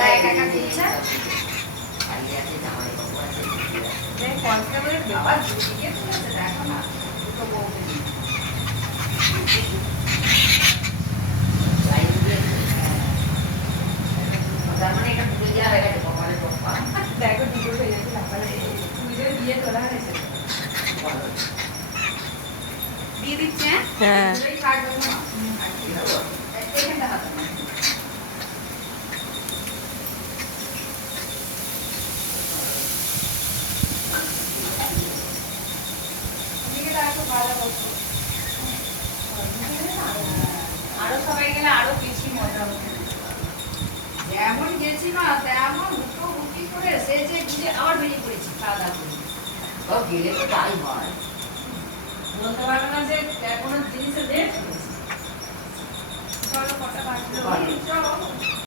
দাদা একা একা দিচ্ছে বাবা দিকে তুলেছে দেখো না দুটো বউকে তার মানে এটা ডুবে যাওয়া হয়ে গেছে কপালে টপা দেখো ডিভোর্স হয়ে গেছে কপালে তুমি যে বিয়ে তোলা হয়েছে দিয়ে দিচ্ছে হ্যাঁ এই কার্ড দেবো না এখানটা হাতে না এদিকে রাখো ভালো করছো আরো সবাই গেলে আরো বেশি মজা হবে যেমন গেছি না তেমন উঠো উঠি করে সেজে গুজে আবার বেরিয়ে পড়েছি খাওয়া দাওয়া করে গেলে তো তাই হয় বলতে পারবে না যে কোনো জিনিসের রেট চলো কটা বাজলো চলো